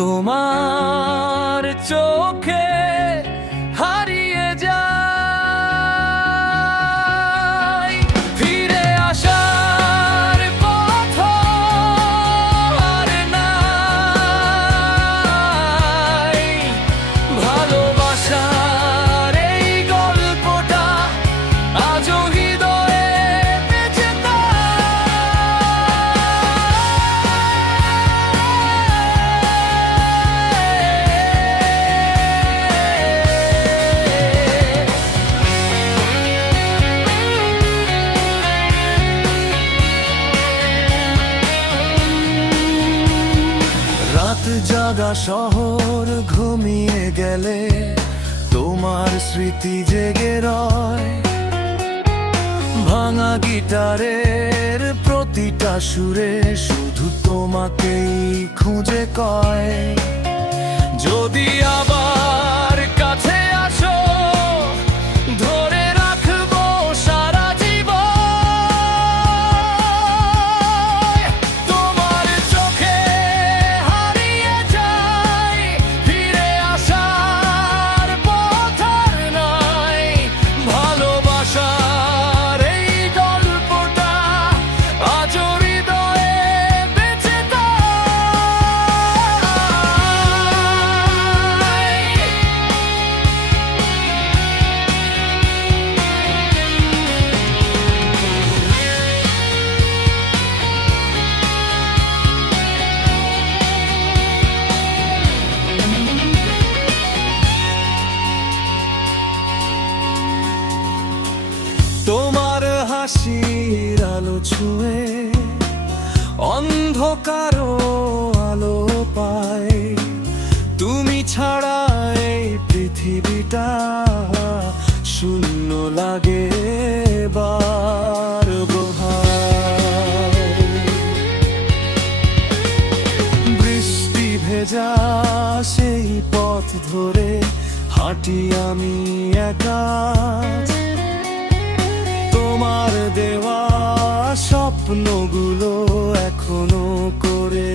তোমার চোখে হারিয়ে যায়, ফিরে আসার পথ আর নাই। ভালোবাসার এই গল্পটা আজও হৃদয়ে বেঁচে রাত জাগা শহর ঘুমিয়ে গেলে তোমার স্মৃতি জেগে রয়। ভাঙা গিটারের প্রতিটা সুরে শুধু তোমাকেই খুঁজে কয়, যদি আবার কাছে আসো ধরে রাখবো সারা জীবন। তোমার চোখে হারিয়ে যায়, ফিরে আসার পথ আর নাই। ভালোবাসার এই গল্পটা আজও হৃদয়ে বেঁচে তোমার হাসির আলো ছুঁয়ে অন্ধকারও আলো পায়। তুমি ছাড়া এই পৃথিবীটা শূন্য লাগে বার বৃষ্টি ভেজা সেই পথ ধরে হাঁটি আমি একা। তোমার দেওয়া স্বপ্নগুলো এখনো করে